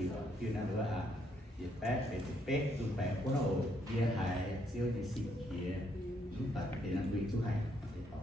điều điều nào nữa à giờ bé phải chụp bé tụi bé của nó giờ hại siêu thì xịn kia lúc tắt thì nó bị chú hay để thôi